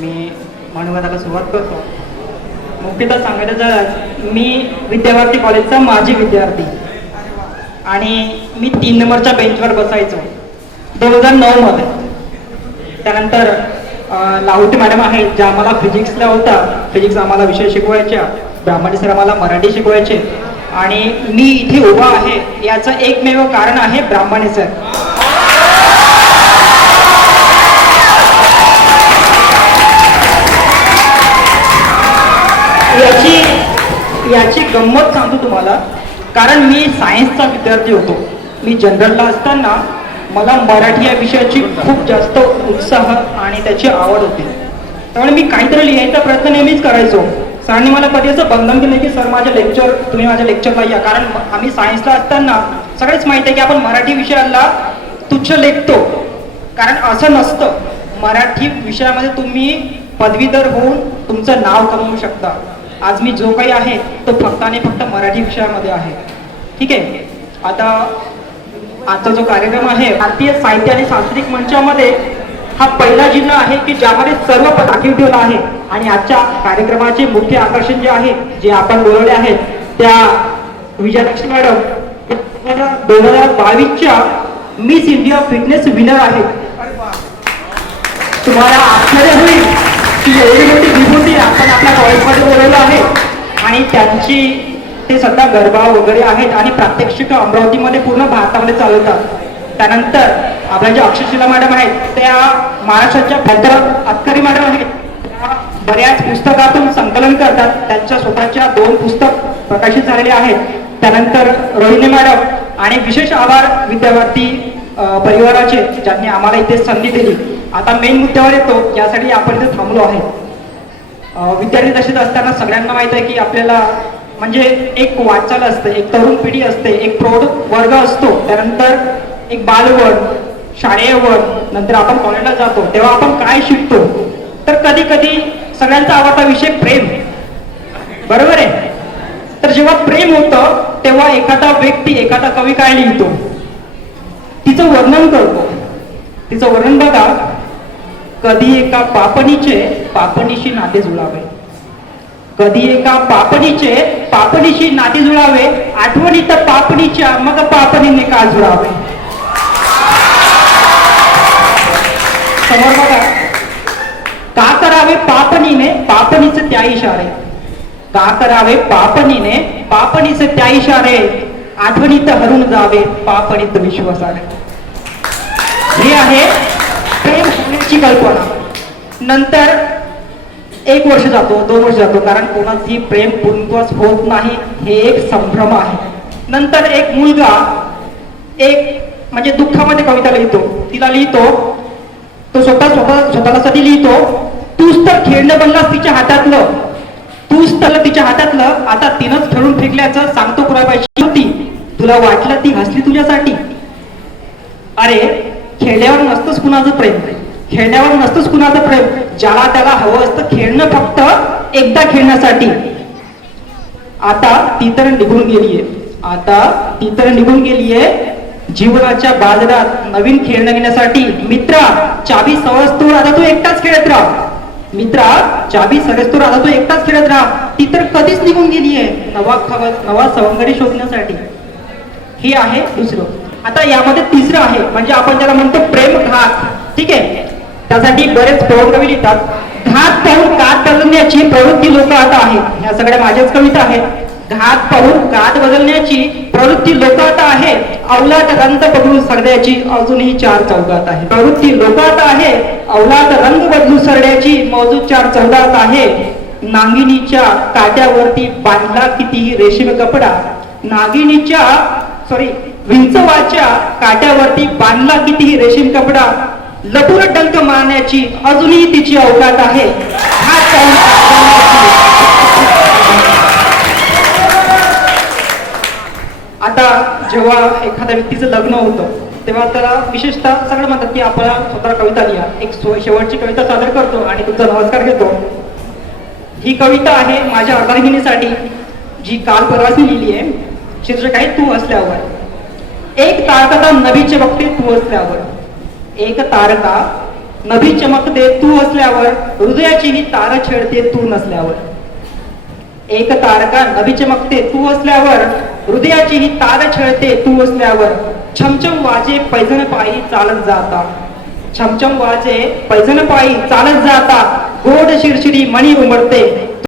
मी मानवताला सुरुवात करतो. मुख्यतः सांगायचं झालं, मी विद्याभारती कॉलेजचा माजी विद्यार्थी आणि मी 3 नंबरच्या बेंचवर बसायचो 2009 मध्ये. त्यानंतर लाहोटी मॅडम आहेत ज्या आम्हाला फिजिक्सला होता, फिजिक्स आम्हाला विषय शिकवायच्या. ब्राह्मणी सर आम्हाला मराठी शिकवायचे. आणि मी इथे उभा आहे याचं एकमेव कारण आहे ब्राह्मणी सर. याची गंमत सांगतो तुम्हाला, कारण मी सायन्सचा विद्यार्थी होतो. मी जनरलला असताना मला मराठी या विषयाची खूप जास्त उत्साह आणि त्याची आवड होती. त्यामुळे मी काहीतरी लिहायचा प्रयत्न नेहमीच करायचो. सरांनी मला कधी असं बंधन केलं की सर तुम्ही माझ्या लेक्चरला या, कारण आम्ही सायन्सला असताना सगळेच माहिती आहे की आपण मराठी विषयाला तुच्छ लेखतो. कारण असं नसतं, मराठी विषयामध्ये तुम्ही पदवीधर होऊन तुमचं नाव कमवू शकता. आज मी जो काही आहे तो फक्त आणि फक्त मराठी विषयामध्ये आहे. ठीक आहे. आता आजचा जो कार्यक्रम आहे भारतीय साहित्य आणि सांस्कृतिक मंचामध्ये हा पहिला जिल्हा आहे की ज्यामध्ये सर्व दाखीव ठेवला आहे. आणि आजच्या कार्यक्रमाचे मुख्य आकर्षण जे आहे, जे आपण बोलवले आहेत, त्या विजयलक्ष्मी मॅडम 2022च्या मिस इंडिया फिटनेस विनर आहेत. तुम्हाला आश्चर्य होईल की एवढी मोठी विभूती आपण आपल्या कॉलेजमध्ये बोलवलं आहे. आणि ते सध्या गरबा वगैरे आहेत आणि प्रात्यक्षिक अमरावतीमध्ये पूर्ण भारतामध्ये चालवतात. त्यानंतर आपल्या ज्या अक्षरशिला मॅडम आहेत त्या महाराष्ट्राच्या भद्र अतकरी मॅडम आहेत. त्या बऱ्याच पुस्तकातून संकलन करतात. त्यांच्या स्वतःच्या 2 पुस्तक प्रकाशित झालेले आहेत. त्यानंतर रोहिणी मॅडम आणि विशेष आभार विद्याभारती परिवाराचे ज्यांनी आम्हाला इथे संधी दिली. आता मेन मुद्द्यावर येतो, यासाठी आपण इथे थांबलो आहे. विद्यार्थी दशेत असताना सगळ्यांना माहित आहे की आपल्याला म्हणजे एक वाटचाल असते, एक तरुण पिढी असते, एक प्रौढ वर्ग असतो, त्यानंतर एक बालवड, शालेय वड, नंतर आपण कॉलेजला जातो तेव्हा आपण काय शिकतो. तर कधी कधी सगळ्यांचा आवडता विषय प्रेम, बरोबर आहे. तर जेव्हा प्रेम होतं तेव्हा एखादा व्यक्ती, एखादा कवी काय लिहितो, तिचं वर्णन करतो. तिचं वर्णन बघा, कधी एका पापणीशी नाते जुळावे, कधी एका पापणीशी नाते जुळावे, आठवणीत पापणीच्या मग पापणीने का जुळावे. समोर बघा, का करावे पापणीने पापणीचे त्या इशारे, का करावे पापणीचे त्या इशारे, आठवणीत हरून जावे पापणीत विश्वासाने. हे आहे प्रेम होण्याची कल्पना. नंतर 1 वर्ष जातो, 2 वर्ष जातो, कारण कोणाची प्रेम पूर्णत्वास होत नाही, हे एक संभ्रम आहे. नंतर एक मुलगा म्हणजे दुःखामध्ये कविता लिहितो. तिला लिहितो, तो स्वतःला साठी लिहितो, तूच तर खेळणं बनलास तिच्या हातातलं, तूच तर तिच्या हातातलं, आता तिनंच खेळून फेकल्याचं सांगतो कुणाबाईची होती, तुला वाटलं ती हसली तुझ्यासाठी. अरे खेळण्यावर नसतंच कुणाचं प्रेम, खेळण्यावर नसतंच कुणाचं प्रेम. ज्याला त्याला हवं असतं खेळणं फक्त एकदा खेळण्यासाठी. आता ती तर निघून गेलीये, जीवनाच्या बाजारात नवीन खेळणं घेण्यासाठी. मित्रा चाबी सरस्तोर आता तू एकटाच खेळत राहा, मित्रा चाबी सरस्तोर आता तू एकटाच खेळत राहा. ती तर कधीच निघून गेलीये नवा सवंगडी शोधण्यासाठी. हे आहे दुसरं. आता यामध्ये तिसरं आहे, म्हणजे आपण त्याला म्हणतो प्रेम घात. ठीक आहे. त्यासाठी बरेच प्रौढ लिहितात. घात पाहून कात बदलण्याची प्रवृत्ती लोक आता आहे. ह्या सगळ्या माझ्याच कविता आहेत. घात पाहून कात बदलण्याची प्रवृत्ती लोक आता आहे, अवलाद रंग बदलू सरण्याची अजूनही 4 चौघात आहे. प्रवृत्ती लोक आता आहे, अवलाद रंग बदलू सरण्याची मौजूद 4 चौघात आहे. नागिनीच्या काट्यावरती बांधला कितीही रेशीम कपडा, विंचवाच्या काट्यावरती बांधला कितीही रेशीम कपडा, लटून डंक मारण्याची अजूनही तिची अवकात आहे. आता जेव्हा एखाद्या व्यक्तीचं लग्न होतं तेव्हा त्याला विशेषतः सगळं म्हणतात की आपण स्वतः कविता लिहा. एक शेवटची कविता सादर करतो आणि तुमचा नमस्कार घेतो. ही कविता आहे माझ्या अर्धांगिनीसाठी, जी काल परवाच लिहिली आहे. शीर्षक आहे तू असल्यावर. एक तारका नभीचे बघते तू असल्यावर, एक तारका नभी चमकते तू असल्यावर, हृदयाची ही तार छेडते तू नसल्यावर. एक तारका नभी चमकते तू असल्यावर, हृदयाची ही तार छेडते तू असल्यावर. छमछम वाजे पैजण पायी चालत जाता, छमछम वाजे पैजण पायी चालत जाता. गोड शिरशिरी मणी उमटते,